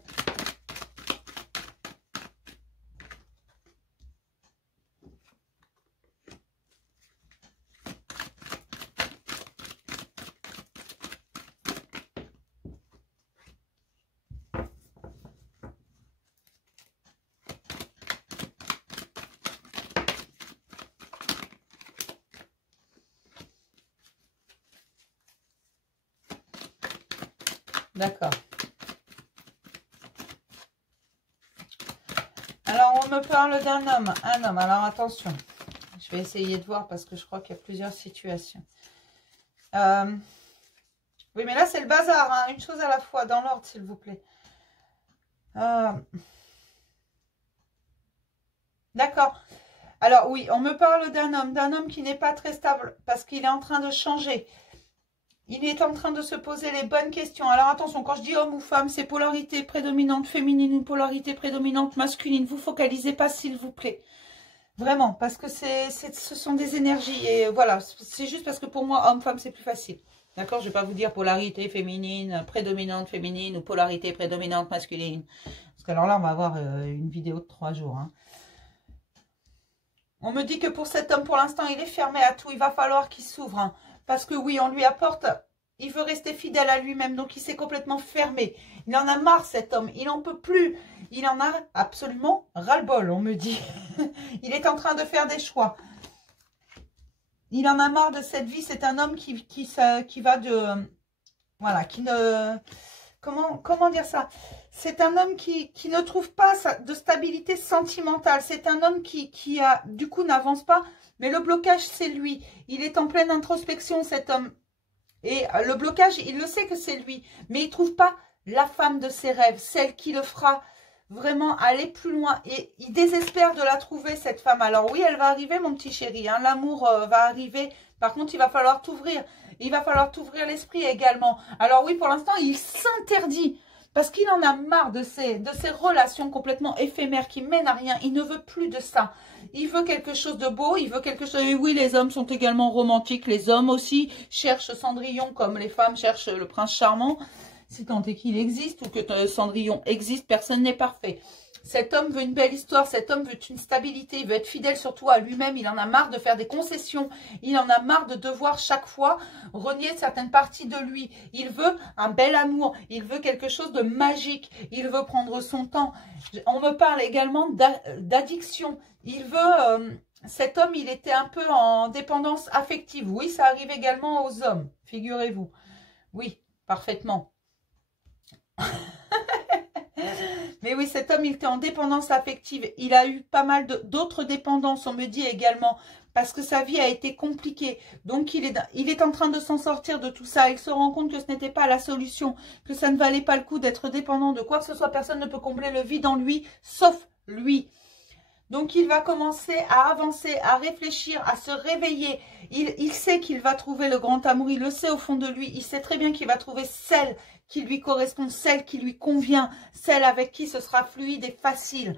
D'accord. Alors, on me parle d'un homme. Un homme. Alors, attention. Je vais essayer de voir parce que je crois qu'il y a plusieurs situations. Oui, mais là, c'est le bazar. Hein. Une chose à la fois. Dans l'ordre, s'il vous plaît. D'accord. Alors, oui, on me parle d'un homme qui n'est pas très stable parce qu'il est en train de changer. Il est en train de se poser les bonnes questions. Alors attention, quand je dis homme ou femme, c'est polarité prédominante féminine ou polarité prédominante masculine. Vous focalisez pas, s'il vous plaît. Vraiment, parce que ce sont des énergies. Et voilà, c'est juste parce que pour moi, homme-femme, c'est plus facile. D'accord? Je ne vais pas vous dire polarité féminine, prédominante féminine ou polarité prédominante masculine. Parce que alors là, on va avoir une vidéo de 3 jours. Hein. On me dit que pour cet homme, pour l'instant, il est fermé à tout. Il va falloir qu'il s'ouvre. Hein. Parce que oui, on lui apporte, il veut rester fidèle à lui-même, donc il s'est complètement fermé. Il en a marre cet homme, il n'en peut plus. Il en a absolument ras-le-bol, on me dit. Il est en train de faire des choix. Il en a marre de cette vie, c'est un homme qui va de... Voilà, qui ne... Comment dire ça? C'est un homme qui ne trouve pas de stabilité sentimentale. C'est un homme qui du coup, n'avance pas. Mais le blocage, c'est lui. Il est en pleine introspection, cet homme. Et le blocage, il le sait que c'est lui. Mais il ne trouve pas la femme de ses rêves. Celle qui le fera vraiment aller plus loin. Et il désespère de la trouver, cette femme. Alors oui, elle va arriver, mon petit chéri. Hein. L'amour va arriver. Par contre, il va falloir t'ouvrir. Il va falloir t'ouvrir l'esprit également. Alors oui, pour l'instant, il s'interdit. Parce qu'il en a marre de ces relations complètement éphémères qui mènent à rien. Il ne veut plus de ça. Il veut quelque chose de beau. Il veut quelque chose... Et oui, les hommes sont également romantiques. Les hommes aussi cherchent Cendrillon comme les femmes cherchent le prince charmant. Si tant est qu'il existe ou que Cendrillon existe, personne n'est parfait. Cet homme veut une belle histoire, cet homme veut une stabilité, il veut être fidèle surtout à lui-même, il en a marre de faire des concessions, il en a marre de devoir chaque fois renier certaines parties de lui. Il veut un bel amour, il veut quelque chose de magique, il veut prendre son temps. On me parle également d'addiction. Il veut... cet homme, il était un peu en dépendance affective. Oui, ça arrive également aux hommes, figurez-vous. Oui, parfaitement. Mais oui, cet homme, il était en dépendance affective. Il a eu pas mal d'autres dépendances, on me dit également, parce que sa vie a été compliquée. Donc, il est en train de s'en sortir de tout ça. Il se rend compte que ce n'était pas la solution, que ça ne valait pas le coup d'être dépendant de quoi que ce soit. Personne ne peut combler le vide en lui, sauf lui. Donc, il va commencer à avancer, à réfléchir, à se réveiller. Il sait qu'il va trouver le grand amour. Il le sait au fond de lui. Il sait très bien qu'il va trouver celle qui lui correspond, celle qui lui convient, celle avec qui ce sera fluide et facile.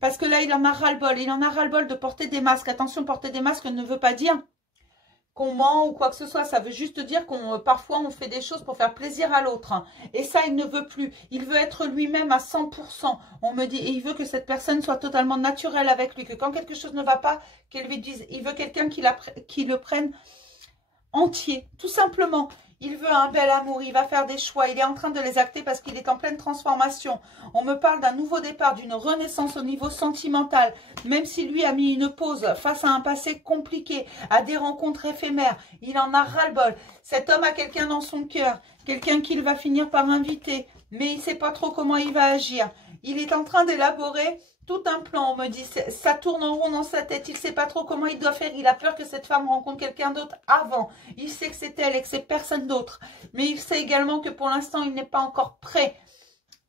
Parce que là, il en a ras-le-bol. Il en a ras-le-bol de porter des masques. Attention, porter des masques ne veut pas dire qu'on ment ou quoi que ce soit. Ça veut juste dire qu'on parfois on fait des choses pour faire plaisir à l'autre. Hein. Et ça, il ne veut plus. Il veut être lui-même à 100%. On me dit, et il veut que cette personne soit totalement naturelle avec lui. Que quand quelque chose ne va pas, qu'elle lui dise. Il veut quelqu'un qui le prenne entier, tout simplement. Il veut un bel amour, il va faire des choix, il est en train de les acter parce qu'il est en pleine transformation. On me parle d'un nouveau départ, d'une renaissance au niveau sentimental, même si lui a mis une pause face à un passé compliqué, à des rencontres éphémères. Il en a ras-le-bol. Cet homme a quelqu'un dans son cœur, quelqu'un qu'il va finir par inviter, mais il ne sait pas trop comment il va agir. Il est en train d'élaborer tout un plan, on me dit, ça tourne en rond dans sa tête, il ne sait pas trop comment il doit faire, il a peur que cette femme rencontre quelqu'un d'autre avant, il sait que c'est elle et que c'est personne d'autre, mais il sait également que pour l'instant, il n'est pas encore prêt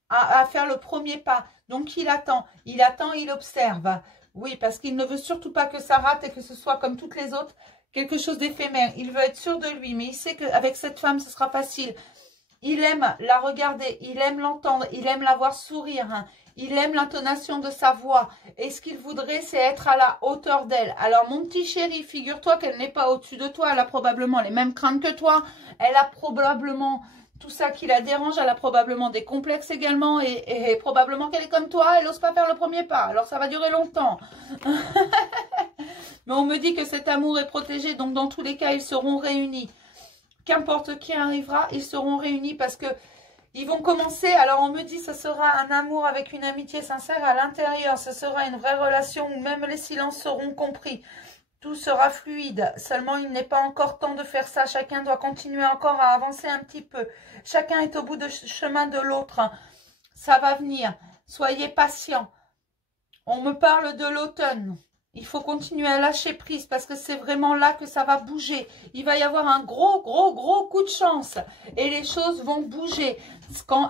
à faire le premier pas, donc il attend, il observe, oui, parce qu'il ne veut surtout pas que ça rate et que ce soit comme toutes les autres, quelque chose d'éphémère, il veut être sûr de lui, mais il sait qu'avec cette femme, ce sera facile, il aime la regarder, il aime l'entendre, il aime la voir sourire, hein. Il aime l'intonation de sa voix. Et ce qu'il voudrait, c'est être à la hauteur d'elle. Alors, mon petit chéri, figure-toi qu'elle n'est pas au-dessus de toi. Elle a probablement les mêmes craintes que toi. Elle a probablement tout ça qui la dérange. Elle a probablement des complexes également. Et probablement qu'elle est comme toi. Elle n'ose pas faire le premier pas. Alors, ça va durer longtemps. Mais on me dit que cet amour est protégé. Donc, dans tous les cas, ils seront réunis. Qu'importe qui arrivera, ils seront réunis parce que ils vont commencer, alors on me dit ce sera un amour avec une amitié sincère à l'intérieur, ce sera une vraie relation où même les silences seront compris. Tout sera fluide, seulement il n'est pas encore temps de faire ça, chacun doit continuer encore à avancer un petit peu. Chacun est au bout de chemin de l'autre, ça va venir, soyez patients. On me parle de l'automne. Il faut continuer à lâcher prise parce que c'est vraiment là que ça va bouger. Il va y avoir un gros coup de chance et les choses vont bouger.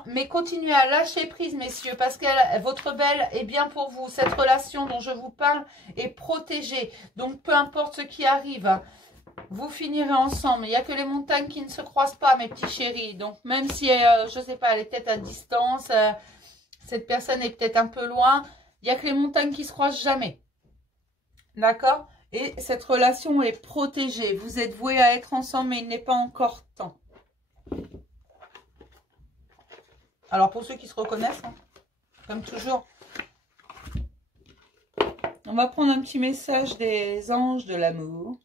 Mais continuez à lâcher prise, messieurs, parce que votre belle est bien pour vous. Cette relation dont je vous parle est protégée. Donc, peu importe ce qui arrive, vous finirez ensemble. Il n'y a que les montagnes qui ne se croisent pas, mes petits chéris. Donc, même si, je ne sais pas, elle est peut-être à distance, cette personne est peut-être un peu loin, il n'y a que les montagnes qui se croisent jamais. D'accord? Et cette relation est protégée. Vous êtes voués à être ensemble, mais il n'est pas encore temps. Alors, pour ceux qui se reconnaissent, hein, comme toujours, on va prendre un petit message des anges de l'amour.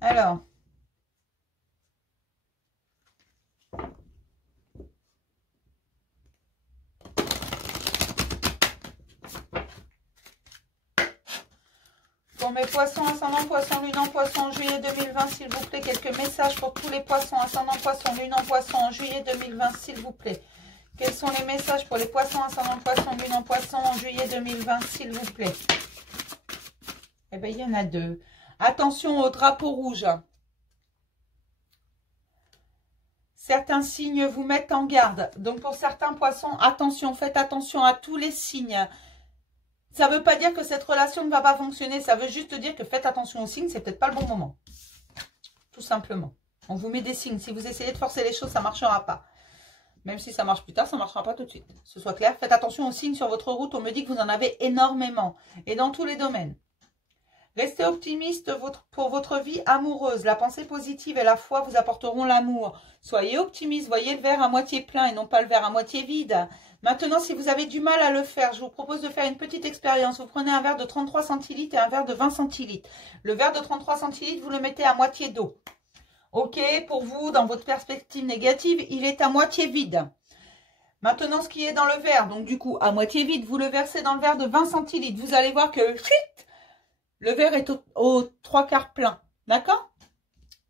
Alors, pour mes poissons, ascendant poisson, lune en poisson en juillet 2020, s'il vous plaît, quelques messages pour tous les poissons, ascendant poisson, lune en poisson en juillet 2020, s'il vous plaît. Quels sont les messages pour les poissons, ascendant poisson, lune en poisson en juillet 2020, s'il vous plaît? Eh bien, il y en a deux. Attention au drapeau rouge. Certains signes vous mettent en garde. Donc, pour certains poissons, attention, faites attention à tous les signes. Ça ne veut pas dire que cette relation ne va pas fonctionner. Ça veut juste dire que faites attention aux signes. C'est peut-être pas le bon moment. Tout simplement. On vous met des signes. Si vous essayez de forcer les choses, ça ne marchera pas. Même si ça marche plus tard, ça ne marchera pas tout de suite. Que ce soit clair. Faites attention aux signes sur votre route. On me dit que vous en avez énormément. Et dans tous les domaines. Restez optimiste pour votre vie amoureuse. La pensée positive et la foi vous apporteront l'amour. Soyez optimiste. Voyez le verre à moitié plein et non pas le verre à moitié vide. Maintenant, si vous avez du mal à le faire, je vous propose de faire une petite expérience. Vous prenez un verre de 33 centilitres et un verre de 20 centilitres. Le verre de 33 centilitres, vous le mettez à moitié d'eau. Ok, pour vous, dans votre perspective négative, il est à moitié vide. Maintenant, ce qui est dans le verre, donc du coup, à moitié vide, vous le versez dans le verre de 20 centilitres. Vous allez voir que le verre est au 3/4 plein. D'accord?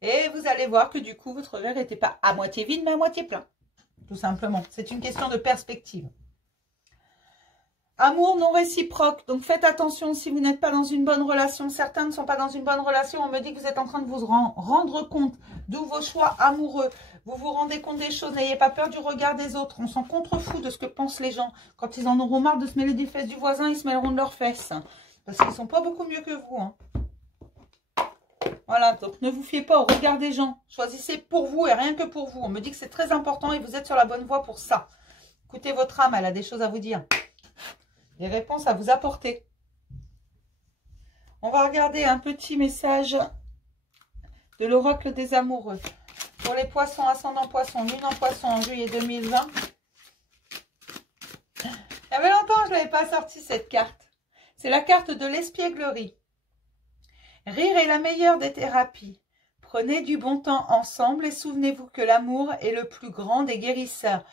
Et vous allez voir que du coup, votre verre n'était pas à moitié vide, mais à moitié plein. Tout simplement. C'est une question de perspective. Amour non réciproque. Donc, faites attention si vous n'êtes pas dans une bonne relation. Certains ne sont pas dans une bonne relation. On me dit que vous êtes en train de vous rendre compte d'où vos choix amoureux. Vous vous rendez compte des choses. N'ayez pas peur du regard des autres. On s'en contrefout de ce que pensent les gens. Quand ils en auront marre de se mêler des fesses du voisin, ils se mêleront de leurs fesses. Parce qu'ils ne sont pas beaucoup mieux que vous. Hein. Voilà, donc ne vous fiez pas au regard des gens. Choisissez pour vous et rien que pour vous. On me dit que c'est très important et vous êtes sur la bonne voie pour ça. Écoutez votre âme, elle a des choses à vous dire. Des réponses à vous apporter. On va regarder un petit message de l'oracle des amoureux. Pour les poissons, ascendant poisson, lune en poisson en juillet 2020. Il y avait longtemps que je n'avais pas sorti cette carte. C'est la carte de l'espièglerie. Rire est la meilleure des thérapies. Prenez du bon temps ensemble et souvenez-vous que l'amour est le plus grand des guérisseurs.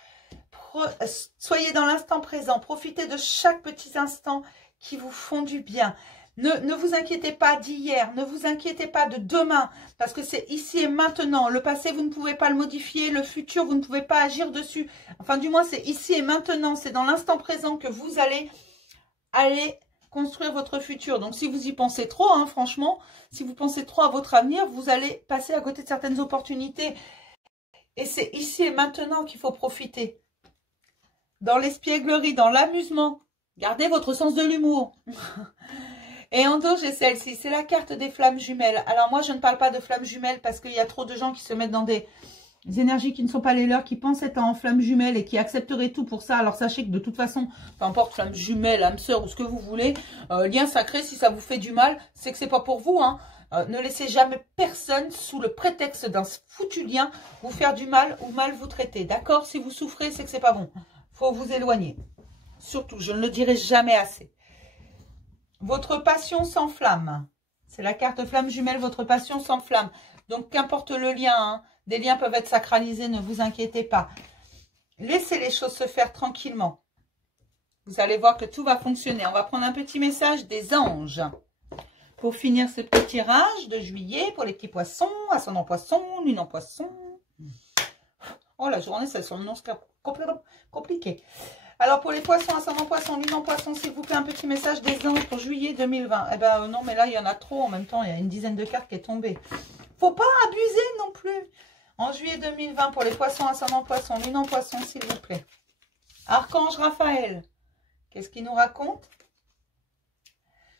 Soyez dans l'instant présent. Profitez de chaque petit instant qui vous font du bien. Ne vous inquiétez pas d'hier. Ne vous inquiétez pas de demain. Parce que c'est ici et maintenant. Le passé, vous ne pouvez pas le modifier. Le futur, vous ne pouvez pas agir dessus. Enfin, du moins, c'est ici et maintenant. C'est dans l'instant présent que vous allez construire votre futur. Donc, si vous y pensez trop, hein, franchement, si vous pensez trop à votre avenir, vous allez passer à côté de certaines opportunités. Et c'est ici et maintenant qu'il faut profiter. Dans l'espièglerie, dans l'amusement. Gardez votre sens de l'humour. Et en dos, j'ai celle-ci. C'est la carte des flammes jumelles. Alors moi, je ne parle pas de flammes jumelles parce qu'il y a trop de gens qui se mettent dans des énergies qui ne sont pas les leurs, qui pensent être en flammes jumelles et qui accepteraient tout pour ça. Alors sachez que de toute façon, peu importe flammes jumelles, âme sœur ou ce que vous voulez, lien sacré, si ça vous fait du mal, c'est que c'est pas pour vous, hein. Ne laissez jamais personne, sous le prétexte d'un foutu lien, vous faire du mal ou mal vous traiter. D'accord? Si vous souffrez, c'est que c'est pas bon. Faut vous éloigner. Surtout, je ne le dirai jamais assez. Votre passion s'enflamme. C'est la carte flamme jumelle, votre passion s'enflamme. Donc, qu'importe le lien, hein, des liens peuvent être sacralisés, ne vous inquiétez pas. Laissez les choses se faire tranquillement. Vous allez voir que tout va fonctionner. On va prendre un petit message des anges. Pour finir ce petit tirage de juillet, pour les petits poissons, ascendant poisson, lune en poisson. Oh, la journée, ça s'annonce complètement compliqué. Alors, pour les poissons, ascendant poisson, lune en poisson, s'il vous plaît, un petit message des anges pour juillet 2020. Eh ben non, mais là, il y en a trop en même temps. Il y a une dizaine de cartes qui est tombée. Faut pas abuser non plus. En juillet 2020, pour les poissons, ascendant poisson, lune en poisson, s'il vous plaît. Archange Raphaël, qu'est-ce qu'il nous raconte?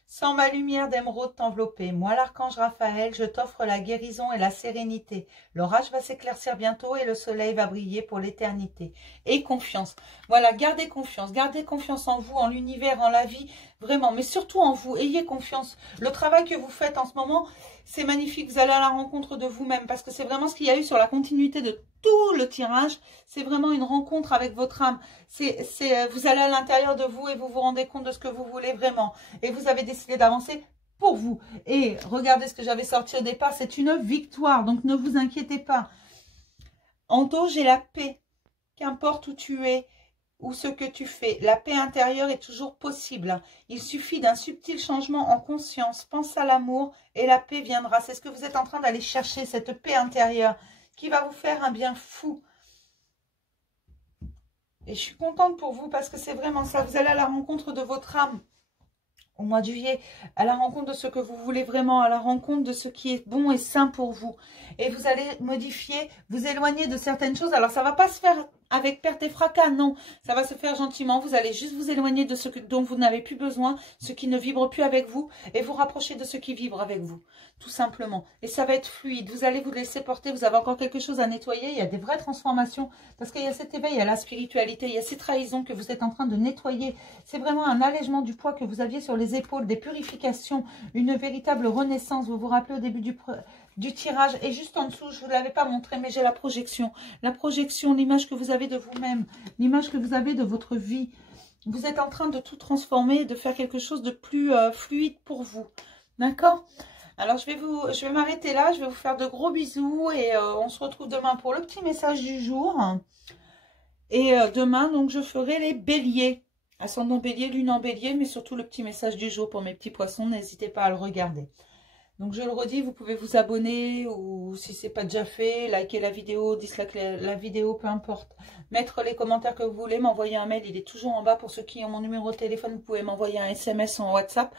Sans ma lumière d'émeraude t'envelopper, moi l'archange Raphaël, je t'offre la guérison et la sérénité. L'orage va s'éclaircir bientôt et le soleil va briller pour l'éternité. Et confiance. Voilà, gardez confiance en vous, en l'univers, en la vie, vraiment, mais surtout en vous. Ayez confiance. Le travail que vous faites en ce moment, c'est magnifique. Vous allez à la rencontre de vous-même parce que c'est vraiment ce qu'il y a eu sur la continuité de tout le tirage. C'est vraiment une rencontre avec votre âme. Vous allez à l'intérieur de vous et vous vous rendez compte de ce que vous voulez vraiment. Et vous avez décidé d'avancer pour vous. Et regardez ce que j'avais sorti au départ. C'est une victoire. Donc ne vous inquiétez pas. En dos, j'ai la paix. Qu'importe où tu es ou ce que tu fais, la paix intérieure est toujours possible. Il suffit d'un subtil changement en conscience. Pense à l'amour et la paix viendra. C'est ce que vous êtes en train d'aller chercher, cette paix intérieure qui va vous faire un bien fou. Et je suis contente pour vous parce que c'est vraiment ça. Vous allez à la rencontre de votre âme au mois de juillet, à la rencontre de ce que vous voulez vraiment, à la rencontre de ce qui est bon et sain pour vous. Et vous allez modifier, vous éloigner de certaines choses. Alors, ça ne va pas se faire avec perte et fracas, non. Ça va se faire gentiment. Vous allez juste vous éloigner de ce dont vous n'avez plus besoin, ce qui ne vibre plus avec vous, et vous rapprocher de ce qui vibre avec vous, tout simplement. Et ça va être fluide. Vous allez vous laisser porter. Vous avez encore quelque chose à nettoyer. Il y a des vraies transformations, parce qu'il y a cet éveil, il y a la spiritualité, il y a ces trahisons que vous êtes en train de nettoyer. C'est vraiment un allègement du poids que vous aviez sur les épaules, des purifications, une véritable renaissance. Vous vous rappelez au début du tirage, et juste en dessous, je ne vous l'avais pas montré, mais j'ai la projection, l'image que vous avez de vous-même, l'image que vous avez de votre vie. Vous êtes en train de tout transformer, de faire quelque chose de plus fluide pour vous, d'accord? Alors, je vais m'arrêter là, je vais vous faire de gros bisous, et on se retrouve demain pour le petit message du jour, et demain, donc, je ferai les béliers, ascendant bélier, lune en bélier, mais surtout le petit message du jour pour mes petits poissons, n'hésitez pas à le regarder. Donc je le redis, vous pouvez vous abonner ou si c'est pas déjà fait, liker la vidéo, disliker la vidéo, peu importe. Mettre les commentaires que vous voulez, m'envoyer un mail, il est toujours en bas. Pour ceux qui ont mon numéro de téléphone, vous pouvez m'envoyer un SMS en WhatsApp.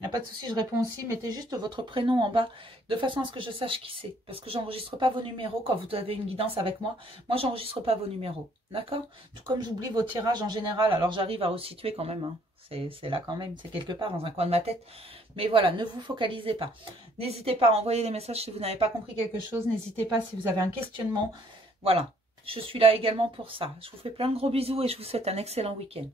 Il n'y a pas de souci, je réponds aussi. Mettez juste votre prénom en bas, de façon à ce que je sache qui c'est. Parce que j'enregistre pas vos numéros quand vous avez une guidance avec moi. Moi, j'enregistre pas vos numéros. D'accord? Tout comme j'oublie vos tirages en général. Alors, j'arrive à resituer quand même. Hein. C'est là quand même. C'est quelque part dans un coin de ma tête. Mais voilà, ne vous focalisez pas. N'hésitez pas à envoyer des messages si vous n'avez pas compris quelque chose. N'hésitez pas si vous avez un questionnement. Voilà, je suis là également pour ça. Je vous fais plein de gros bisous et je vous souhaite un excellent week-end.